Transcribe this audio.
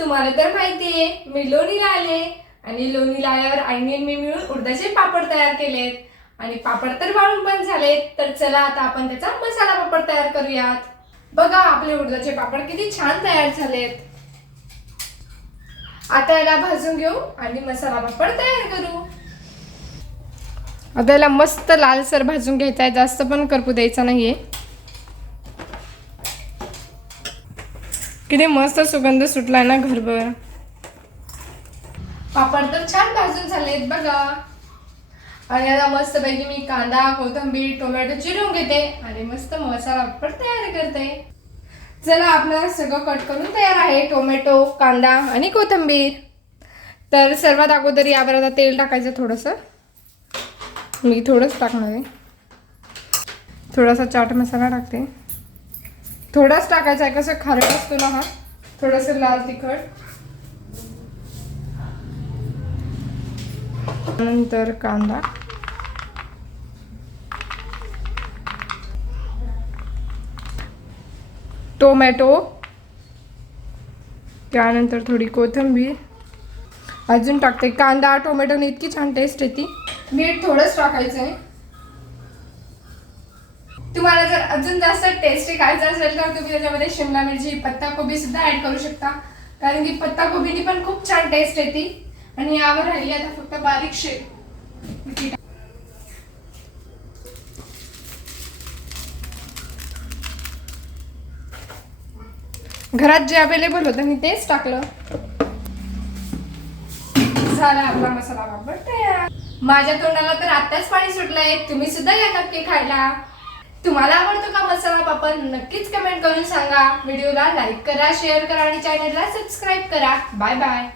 तुम्हाला तर माहिती आहे मी लोणीला आले आणि लोणीला आल्यावर आईने मी मिळून उडदाचे पापड तयार केलेत. आणि पापड तर वाळून पण झालेत तर चला आता आपण त्याचा मसाला पापड तयार करूयात. बघा आपले उडदाचे पापड किती छान तयार झालेत. आता याला भाजून घेऊ आणि मसाला पापड तयार करू. आता याला मस्त लालसर भाजून घ्यायचा आहे जास्त पण करपू द्यायचा नाहीये. किती मस्त सुगंध सुटलाय ना घरभर. पापड तर छान भाजून झालेत बघा. आणि आता मस्त पैकी मी कांदा कोथिंबीर टोमॅटो चिरून घेते आणि मस्त मसाला पापड तयार करते. चला आपलं सगळं कट करून तयार आहे. टोमॅटो कांदा आणि कोथिंबीर. तर सर्वात अगोदर यावर आता तेल टाकायचं थोडंसं. मी थोडंच टाकणार आहे. थोडासा चाट मसाला टाकते. थोडाच टाकायचा आहे कसं खारट असतो ना हा? थोडंसं लाल तिखट. नंतर कांदा. टोमॅटो. त्यानंतर थोडी कोथिंबीर. अजून टाकते. कांदा टोमॅटोने इतकी छान टेस्ट येते. मीठ थोडंच टाकायचं आहे तुम्हाला जर अजून जास्त टेस्टी खायचं असेल तर तुम्ही त्याच्यामध्ये शिमला मिरची पत्ताकोबी सुद्धा ऍड करू शकता. कारण की पत्ताकोबीनी पण खूप छान टेस्ट येते. आणि यावर राहिली आता फक्त बारीक शेप घरात जे अवेलेबल होतं मी तेच टाकलं. झाला आपला मसाला पापड तयार. माझ्या तोंडाला तर आताच पाणी सुटलंय. तुम्ही सुद्धा या नक्की खायला. तुम्हाला आवडतो का मसाला पापड नक्कीच कमेंट करून सांगा. व्हिडिओला लाईक करा शेअर करा आणि चॅनलला सबस्क्राईब करा. Bye bye